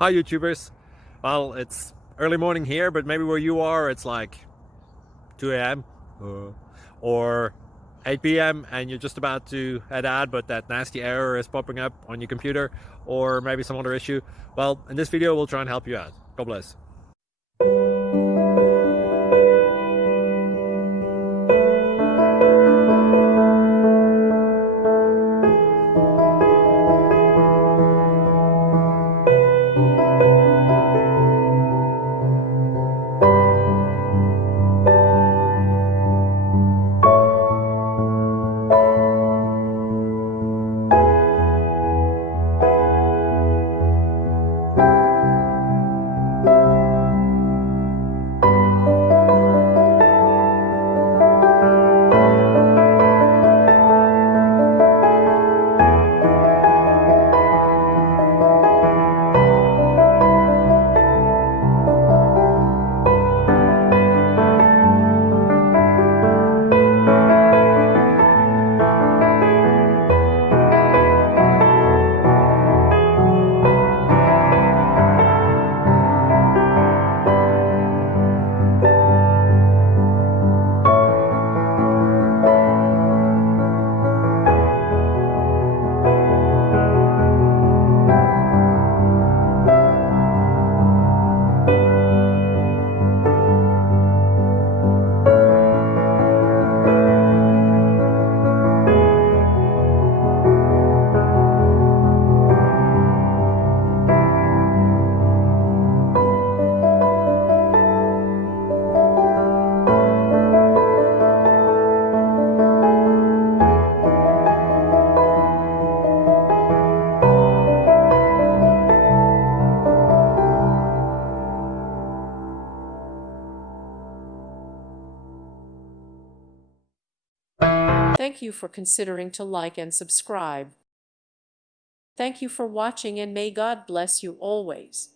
Hi YouTubers. Well, it's early morning here, but maybe where you are it's like 2 a.m. or 8 p.m. and you're just about to head out, but that nasty error is popping up on your computer, or maybe some other issue. Well, in this video we'll try and help you out. God bless. Thank you for considering to like and subscribe. Thank you for watching, and may God bless you always.